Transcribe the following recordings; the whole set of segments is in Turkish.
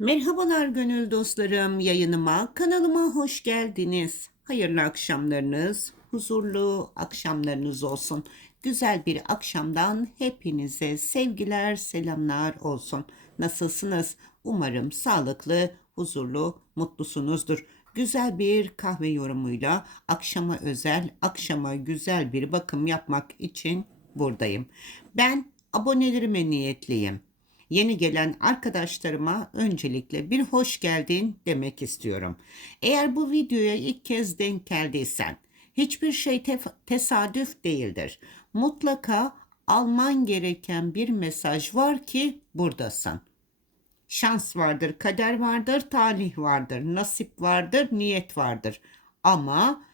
Merhabalar gönül dostlarım yayınıma, kanalıma hoş geldiniz. Hayırlı akşamlarınız, huzurlu akşamlarınız olsun. Güzel bir akşamdan hepinize sevgiler, selamlar olsun. Nasılsınız? Umarım sağlıklı, huzurlu, mutlusunuzdur. Güzel bir kahve yorumuyla akşama özel, akşama güzel bir bakım yapmak için buradayım. Ben abonelerime niyetliyim. Yeni gelen arkadaşlarıma öncelikle bir hoş geldin demek istiyorum. Eğer bu videoya ilk kez denk geldiysen, hiçbir şey tesadüf değildir. Mutlaka alman gereken bir mesaj var ki buradasın. Şans vardır, kader vardır, talih vardır, nasip vardır, niyet vardır. Ama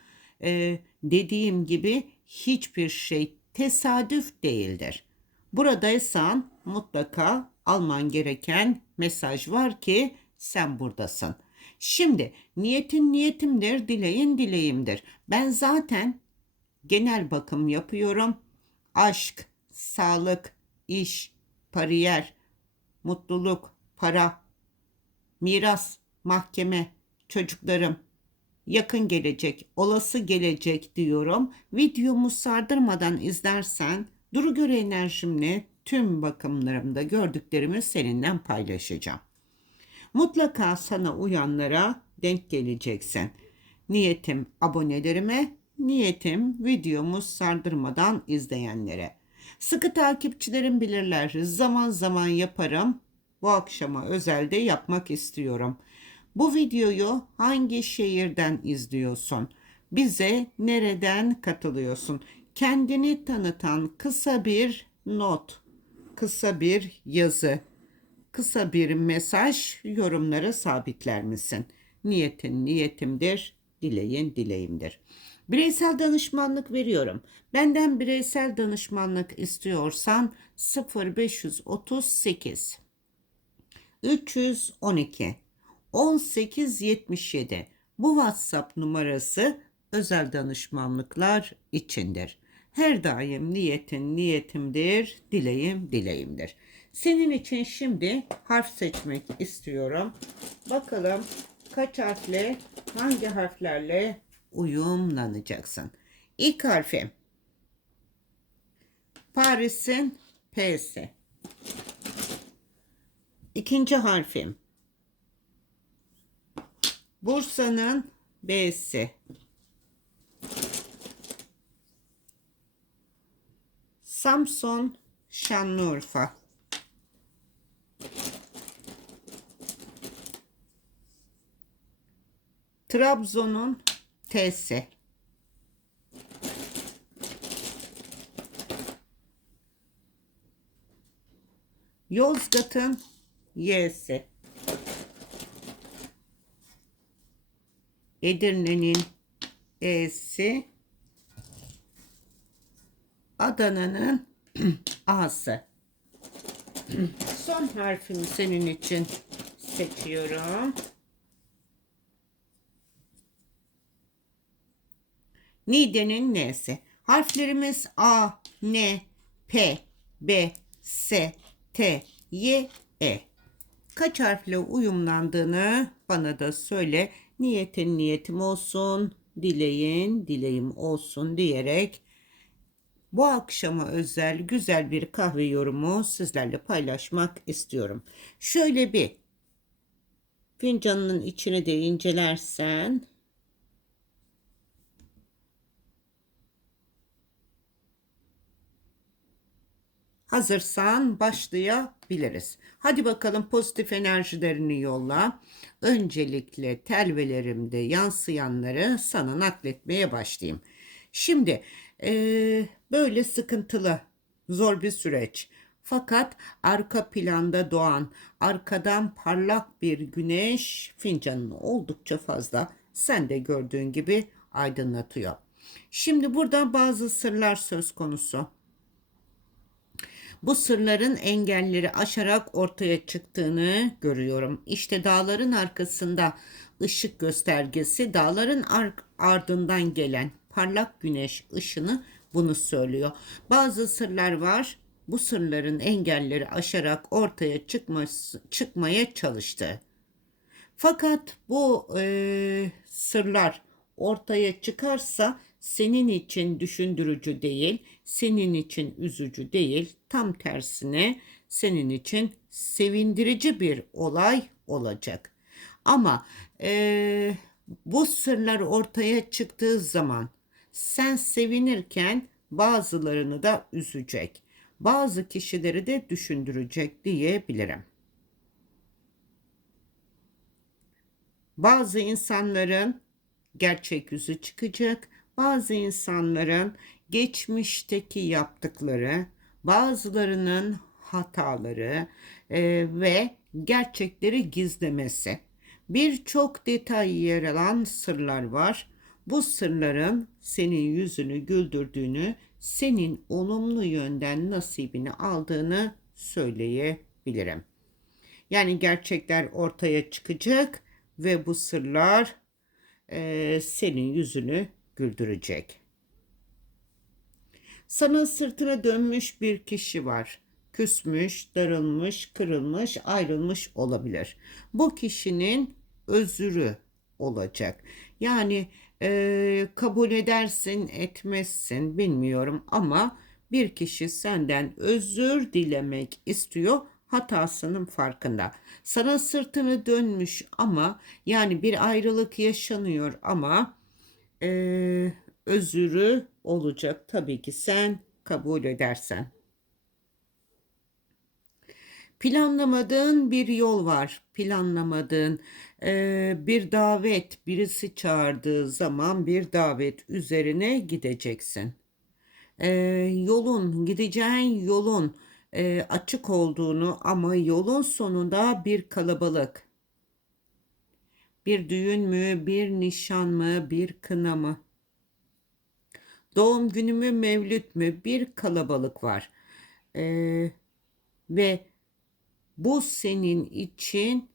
e, dediğim gibi hiçbir şey tesadüf değildir. Buradaysan mutlaka alman gereken mesaj var ki sen buradasın. Şimdi niyetin niyetimdir, dileğin dileğimdir. Ben zaten genel bakım yapıyorum. Aşk, sağlık, iş, kariyer, mutluluk, para, miras, mahkeme, çocuklarım, yakın gelecek, olası gelecek diyorum. Videomu sardırmadan izlersen duru göre enerjimle tüm bakımlarımda gördüklerimi seninle paylaşacağım. Mutlaka sana uyanlara denk geleceksin. Niyetim abonelerime, niyetim videomu sardırmadan izleyenlere. Sıkı takipçilerim bilirler. Zaman zaman yaparım. Bu akşama özelde yapmak istiyorum. Bu videoyu hangi şehirden izliyorsun? Bize nereden katılıyorsun? Kendini tanıtan kısa bir not, kısa bir yazı, kısa bir mesaj yorumlara sabitler misin? Niyetin niyetimdir, dileğin dileğimdir. Bireysel danışmanlık veriyorum. Benden bireysel danışmanlık istiyorsan 0538 312 1877 bu WhatsApp numarası özel danışmanlıklar içindir. Her daim niyetin niyetimdir, dileğim dileğimdir. Senin için şimdi harf seçmek istiyorum. Bakalım kaç harfle, hangi harflerle uyumlanacaksın. İlk harfim Paris'in P'si. İkinci harfim Bursa'nın B'si. Samsun, Şanlıurfa. Trabzon'un T'si. Yozgat'ın Y'si. Edirne'nin E'si. Adana'nın A'sı. Son harfimi senin için seçiyorum. Nide'nin N'si. Harflerimiz A, N, P, B, S, T, Y, E. Kaç harfle uyumlandığını bana da söyle. Niyetin niyetim olsun, dileğin dileğim olsun diyerek bu akşama özel güzel bir kahve yorumu sizlerle paylaşmak istiyorum. Şöyle bir fincanının içine de incelersen Hazırsan başlayabiliriz. Hadi bakalım pozitif enerjilerini yolla. Öncelikle telvelerimde yansıyanları sana nakletmeye başlayayım. Şimdi ee, böyle sıkıntılı, zor bir süreç. Fakat arka planda doğan, arkadan parlak bir güneş fincanını oldukça fazla sen de gördüğün gibi aydınlatıyor. Şimdi burada bazı sırlar söz konusu. Bu sırların engelleri aşarak ortaya çıktığını görüyorum. İşte dağların arkasında ışık göstergesi, dağların ardından gelen parlak güneş ışını bunu söylüyor. Bazı sırlar var. Bu sırların engelleri aşarak ortaya çıkması, çıkmaya çalıştı. Fakat bu e, sırlar ortaya çıkarsa senin için düşündürücü değil, senin için üzücü değil, tam tersine senin için sevindirici bir olay olacak. Ama e, bu sırlar ortaya çıktığı zaman sen sevinirken bazılarını da üzecek. Bazı kişileri de düşündürecek diyebilirim. Bazı insanların gerçek yüzü çıkacak. Bazı insanların geçmişteki yaptıkları, bazılarının hataları e, ve gerçekleri gizlemesi. Birçok detay yer alan sırlar var. Bu sırların senin yüzünü güldürdüğünü, senin olumlu yönden nasibini aldığını söyleyebilirim. Yani gerçekler ortaya çıkacak ve bu sırlar e, senin yüzünü güldürecek. Sana sırtına dönmüş bir kişi var. Küsmüş, darılmış, kırılmış, ayrılmış olabilir. Bu kişinin özürü olacak. Yani e, kabul edersin, etmezsin bilmiyorum ama bir kişi senden özür dilemek istiyor hatasının farkında. Sana sırtını dönmüş ama yani bir ayrılık yaşanıyor ama e, özürü olacak tabii ki sen kabul edersen. Planlamadığın bir yol var. Planlamadığın bir davet, birisi çağırdığı zaman bir davet üzerine gideceksin. E, yolun, gideceğin yolun e, açık olduğunu ama yolun sonunda bir kalabalık. Bir düğün mü, bir nişan mı, bir kına mı? Doğum günü mü, mevlüt mü? Bir kalabalık var. Ee, ve bu senin için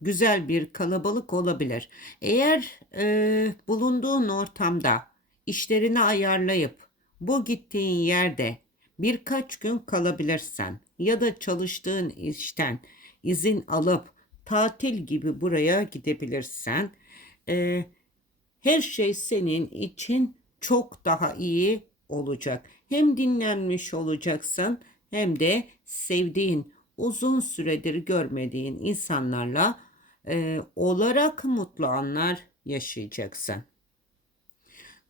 güzel bir kalabalık olabilir. Eğer e, bulunduğun ortamda işlerini ayarlayıp bu gittiğin yerde birkaç gün kalabilirsen ya da çalıştığın işten izin alıp tatil gibi buraya gidebilirsen e, her şey senin için çok daha iyi olacak. Hem dinlenmiş olacaksın hem de sevdiğin uzun süredir görmediğin insanlarla e, olarak mutlu anlar yaşayacaksın.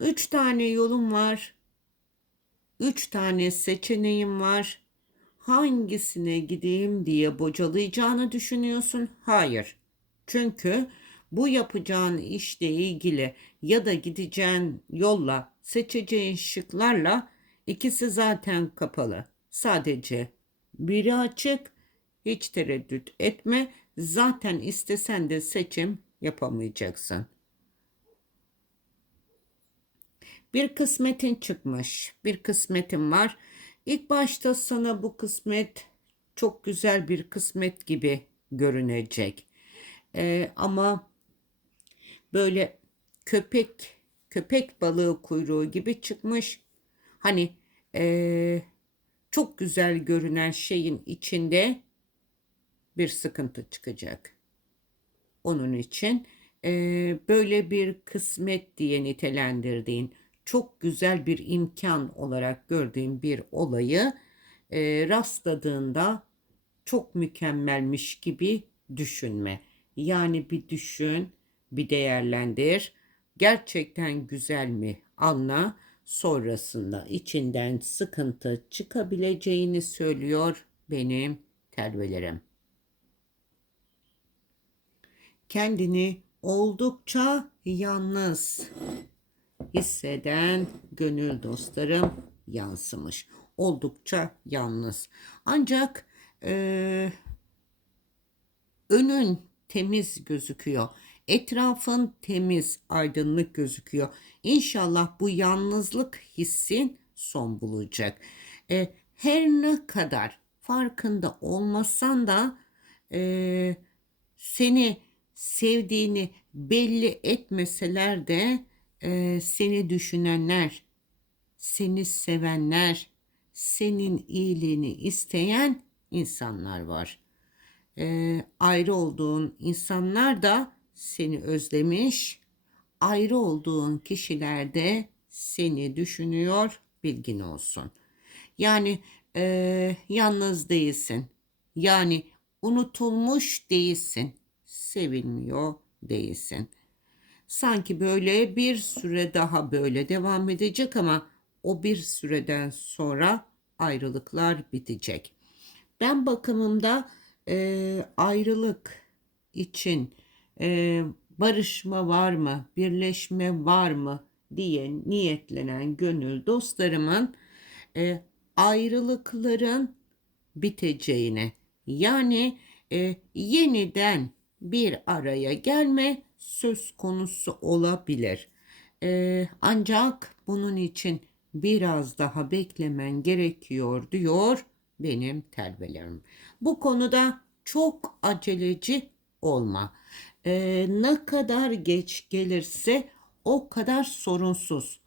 Üç tane yolum var. Üç tane seçeneğim var. Hangisine gideyim diye bocalayacağını düşünüyorsun? Hayır. Çünkü bu yapacağın işle ilgili ya da gideceğin yolla seçeceğin şıklarla ikisi zaten kapalı. Sadece biri açık. Hiç tereddüt etme. Zaten istesen de seçim yapamayacaksın. Bir kısmetin çıkmış. Bir kısmetin var. İlk başta sana bu kısmet çok güzel bir kısmet gibi görünecek. Ee, ama böyle köpek köpek balığı kuyruğu gibi çıkmış. Hani ee, çok güzel görünen şeyin içinde bir sıkıntı çıkacak. Onun için e, böyle bir kısmet diye nitelendirdiğin çok güzel bir imkan olarak gördüğün bir olayı e, rastladığında çok mükemmelmiş gibi düşünme. Yani bir düşün, bir değerlendir. Gerçekten güzel mi? Anla. Sonrasında içinden sıkıntı çıkabileceğini söylüyor benim telvelerim. Kendini oldukça yalnız hisseden gönül dostlarım yansımış. Oldukça yalnız. Ancak e, önün temiz gözüküyor. Etrafın temiz, aydınlık gözüküyor. İnşallah bu yalnızlık hissin son bulacak. E, her ne kadar farkında olmasan da e, seni sevdiğini belli etmeseler de e, seni düşünenler, seni sevenler, senin iyiliğini isteyen insanlar var. E, ayrı olduğun insanlar da seni özlemiş, ayrı olduğun kişiler de seni düşünüyor, bilgin olsun. Yani eee, yalnız değilsin. Yani unutulmuş değilsin. Sevilmiyor değilsin. Sanki böyle bir süre daha böyle devam edecek ama o bir süreden sonra ayrılıklar bitecek. Ben bakımımda eee, ayrılık için eee, barışma var mı, birleşme var mı diye niyetlenen gönül dostlarımın eee, ayrılıkların biteceğine yani e, yeniden bir araya gelme söz konusu olabilir. E, ancak bunun için biraz daha beklemen gerekiyor diyor benim terbiyelerim. Bu konuda çok aceleci olma. E, ne kadar geç gelirse o kadar sorunsuz,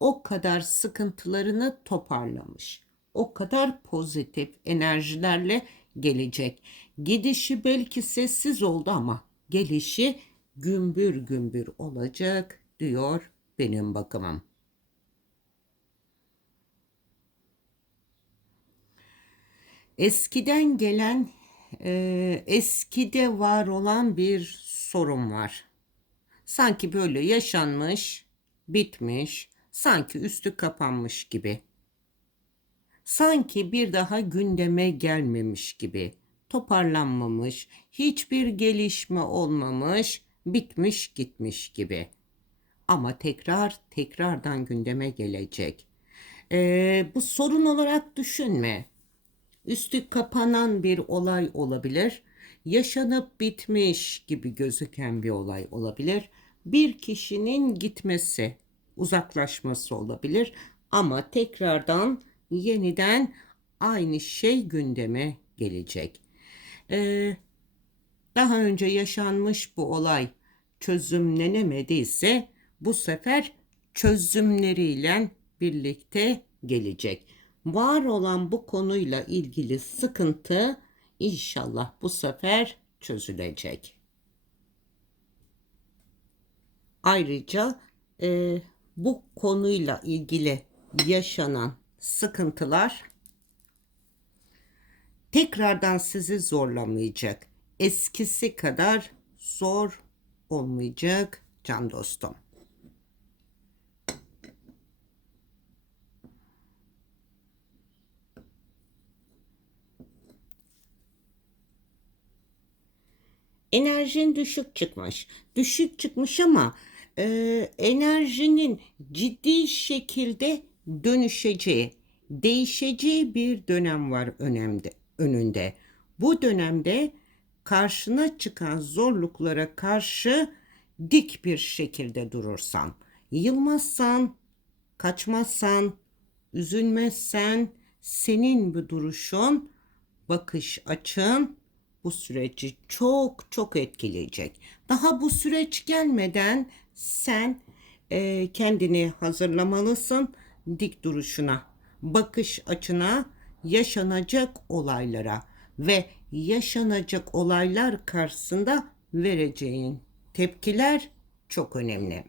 o kadar sıkıntılarını toparlamış, o kadar pozitif enerjilerle gelecek. Gidişi belki sessiz oldu ama gelişi gümbür gümbür olacak diyor benim bakımım. Eskiden gelen, e, eskide var olan bir sorun var. Sanki böyle yaşanmış, bitmiş, sanki üstü kapanmış gibi. Sanki bir daha gündeme gelmemiş gibi. Toparlanmamış, hiçbir gelişme olmamış, bitmiş gitmiş gibi. Ama tekrar tekrardan gündeme gelecek. Ee, bu sorun olarak düşünme. Üstü kapanan bir olay olabilir. Yaşanıp bitmiş gibi gözüken bir olay olabilir. Bir kişinin gitmesi, uzaklaşması olabilir. Ama tekrardan yeniden aynı şey gündeme gelecek. Ee, daha önce yaşanmış bu olay çözümlenemediyse bu sefer çözümleriyle birlikte gelecek. Var olan bu konuyla ilgili sıkıntı inşallah bu sefer çözülecek. Ayrıca e, bu konuyla ilgili yaşanan sıkıntılar tekrardan sizi zorlamayacak. Eskisi kadar zor olmayacak can dostum. Enerjin düşük çıkmış. Düşük çıkmış ama e, enerjinin ciddi şekilde dönüşeceği, değişeceği bir dönem var önemde, önünde. Bu dönemde karşına çıkan zorluklara karşı dik bir şekilde durursan, yılmazsan, kaçmazsan, üzülmezsen senin bu duruşun, bakış açın bu süreci çok çok etkileyecek. Daha bu süreç gelmeden sen e, kendini hazırlamalısın dik duruşuna, bakış açına, yaşanacak olaylara ve yaşanacak olaylar karşısında vereceğin tepkiler çok önemli.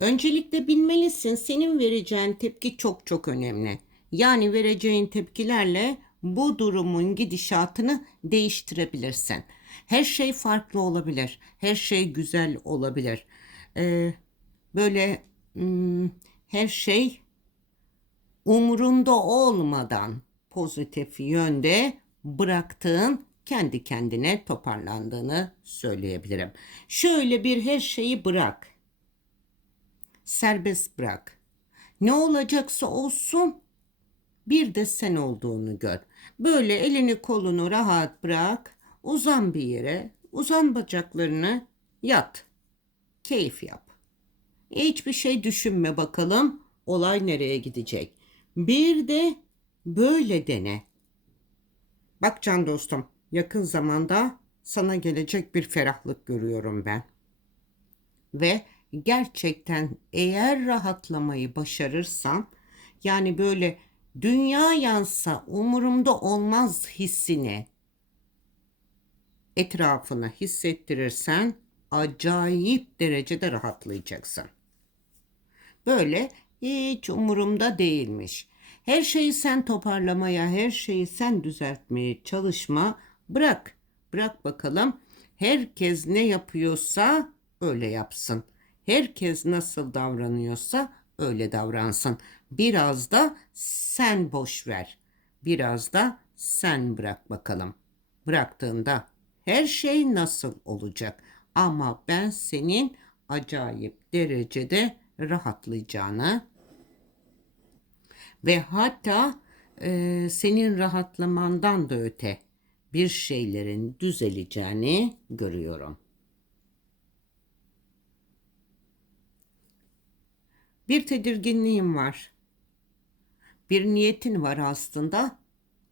Öncelikle bilmelisin senin vereceğin tepki çok çok önemli. Yani vereceğin tepkilerle bu durumun gidişatını değiştirebilirsin. Her şey farklı olabilir. Her şey güzel olabilir. Ee, böyle her şey umurunda olmadan pozitif yönde bıraktığın kendi kendine toparlandığını söyleyebilirim. Şöyle bir her şeyi bırak. Serbest bırak. Ne olacaksa olsun bir de sen olduğunu gör. Böyle elini kolunu rahat bırak. Uzan bir yere. Uzan bacaklarını yat. Keyif yap. Hiçbir şey düşünme bakalım olay nereye gidecek. Bir de böyle dene. Bak can dostum yakın zamanda sana gelecek bir ferahlık görüyorum ben. Ve gerçekten eğer rahatlamayı başarırsan yani böyle dünya yansa umurumda olmaz hissini etrafına hissettirirsen acayip derecede rahatlayacaksın. Böyle hiç umurumda değilmiş. Her şeyi sen toparlamaya, her şeyi sen düzeltmeye çalışma. Bırak. Bırak bakalım. Herkes ne yapıyorsa öyle yapsın. Herkes nasıl davranıyorsa öyle davransın. Biraz da sen boş ver. Biraz da sen bırak bakalım. Bıraktığında her şey nasıl olacak? Ama ben senin acayip derecede rahatlayacağını ve hatta e, senin rahatlamandan da öte bir şeylerin düzeleceğini görüyorum. Bir tedirginliğim var. Bir niyetin var aslında.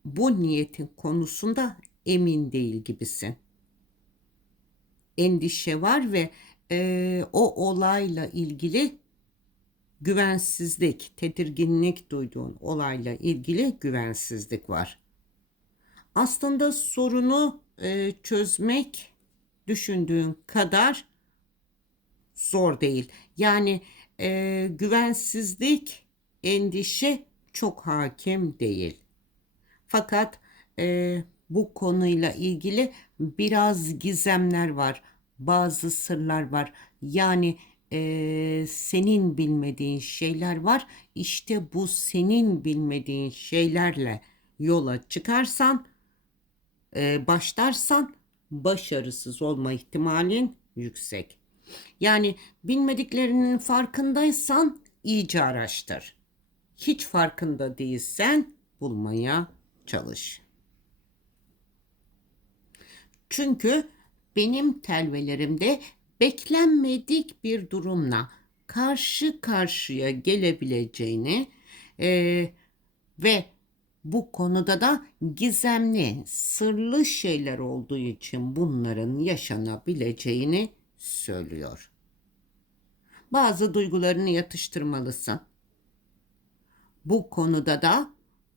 Bu niyetin konusunda emin değil gibisin. Endişe var ve e, o olayla ilgili güvensizlik, tedirginlik duyduğun olayla ilgili güvensizlik var. Aslında sorunu e, çözmek düşündüğün kadar zor değil. Yani e, güvensizlik, endişe çok hakim değil. Fakat e, bu konuyla ilgili biraz gizemler var, bazı sırlar var. Yani e, senin bilmediğin şeyler var. İşte bu senin bilmediğin şeylerle yola çıkarsan, e, başlarsan başarısız olma ihtimalin yüksek. Yani bilmediklerinin farkındaysan iyice araştır. Hiç farkında değilsen bulmaya çalış. Çünkü benim telvelerimde beklenmedik bir durumla karşı karşıya gelebileceğini e, ve bu konuda da gizemli, sırlı şeyler olduğu için bunların yaşanabileceğini söylüyor. Bazı duygularını yatıştırmalısın. Bu konuda da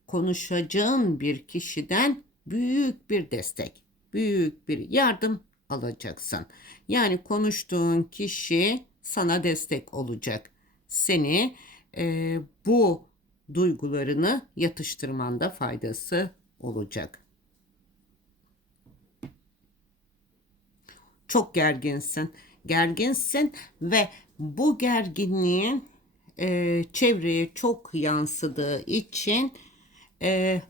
konuşacağın bir kişiden büyük bir destek, büyük bir yardım alacaksın. Yani konuştuğun kişi sana destek olacak. Seni e, bu duygularını yatıştırmanda faydası olacak. Çok gerginsin. Gerginsin ve bu gerginliğin e, çevreye çok yansıdığı için e,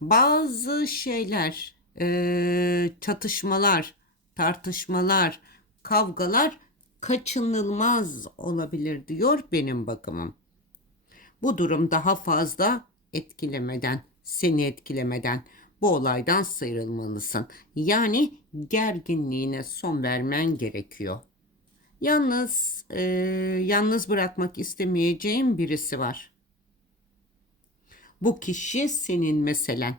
bazı şeyler, e, çatışmalar, tartışmalar, kavgalar kaçınılmaz olabilir diyor benim bakımım. Bu durum daha fazla etkilemeden, seni etkilemeden bu olaydan sıyrılmalısın. Yani gerginliğine son vermen gerekiyor. Yalnız e, yalnız bırakmak istemeyeceğim birisi var. Bu kişi senin meselen.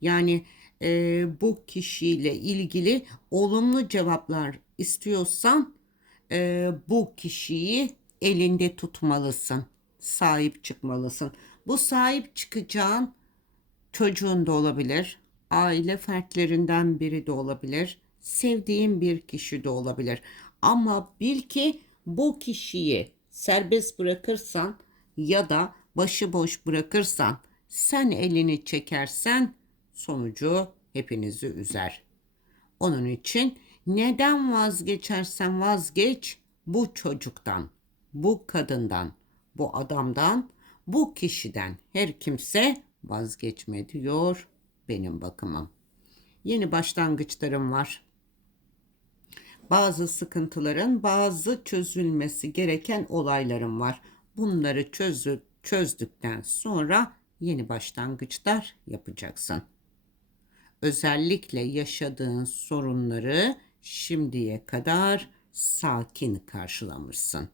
Yani e, bu kişiyle ilgili olumlu cevaplar istiyorsan e, bu kişiyi elinde tutmalısın. Sahip çıkmalısın. Bu sahip çıkacağın çocuğun da olabilir. Aile fertlerinden biri de olabilir. Sevdiğin bir kişi de olabilir. Ama bil ki bu kişiyi serbest bırakırsan ya da başıboş bırakırsan sen elini çekersen sonucu hepinizi üzer. Onun için neden vazgeçersen vazgeç bu çocuktan, bu kadından, bu adamdan, bu kişiden her kimse vazgeçme diyor benim bakımım. Yeni başlangıçlarım var. Bazı sıkıntıların, bazı çözülmesi gereken olaylarım var. Bunları çözü, çözdükten sonra yeni başlangıçlar yapacaksın. Özellikle yaşadığın sorunları şimdiye kadar sakin karşılamışsın.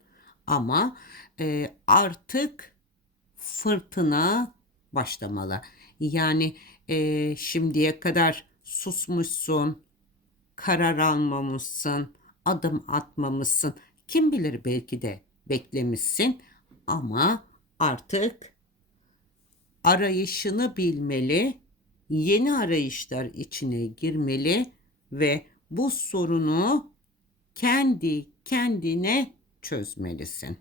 Ama e, artık fırtına başlamalı. Yani e, şimdiye kadar susmuşsun, karar almamışsın, adım atmamışsın. Kim bilir belki de beklemişsin ama artık arayışını bilmeli, yeni arayışlar içine girmeli ve bu sorunu kendi kendine çözmelisin.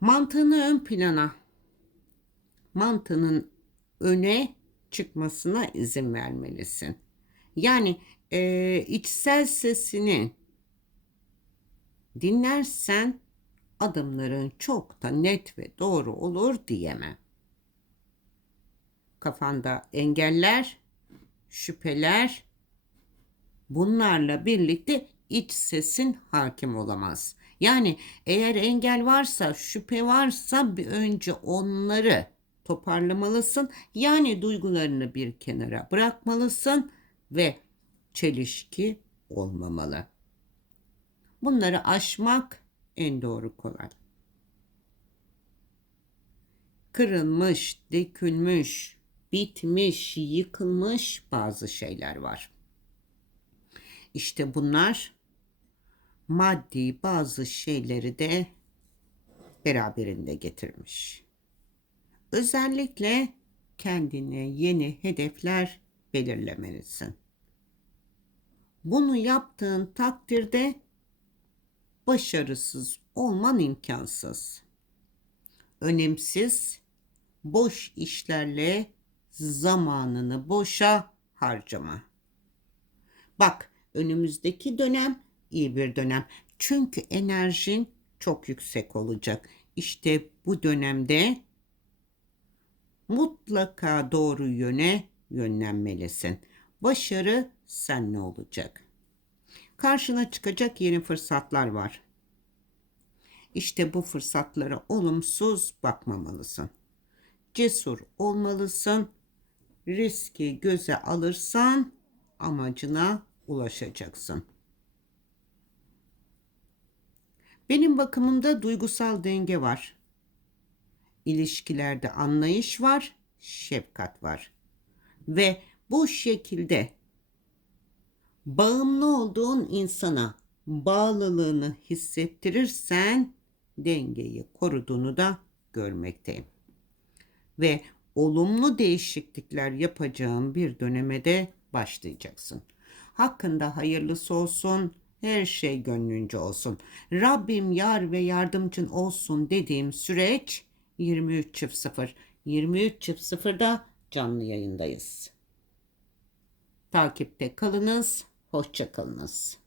Mantığını ön plana, mantığının öne çıkmasına izin vermelisin. Yani e, içsel sesini dinlersen adımların çok da net ve doğru olur diyemem. Kafanda engeller, şüpheler bunlarla birlikte iç sesin hakim olamaz. Yani eğer engel varsa, şüphe varsa bir önce onları toparlamalısın. Yani duygularını bir kenara bırakmalısın ve çelişki olmamalı. Bunları aşmak en doğru kolay. Kırılmış, dökülmüş, bitmiş, yıkılmış bazı şeyler var. İşte bunlar maddi bazı şeyleri de beraberinde getirmiş. Özellikle kendine yeni hedefler belirlemelisin. Bunu yaptığın takdirde başarısız olman imkansız. Önemsiz, boş işlerle zamanını boşa harcama. Bak, önümüzdeki dönem iyi bir dönem. Çünkü enerjin çok yüksek olacak. İşte bu dönemde mutlaka doğru yöne yönlenmelisin. Başarı sen ne olacak? Karşına çıkacak yeni fırsatlar var. İşte bu fırsatlara olumsuz bakmamalısın. Cesur olmalısın. Riski göze alırsan amacına ulaşacaksın. Benim bakımımda duygusal denge var. İlişkilerde anlayış var, şefkat var. Ve bu şekilde bağımlı olduğun insana bağlılığını hissettirirsen dengeyi koruduğunu da görmekteyim. Ve olumlu değişiklikler yapacağın bir döneme de başlayacaksın. Hakkında hayırlısı olsun, her şey gönlünce olsun. Rabbim yar ve yardımcın olsun dediğim süreç 23.00 23.00'da canlı yayındayız. Takipte kalınız, hoşça kalınız.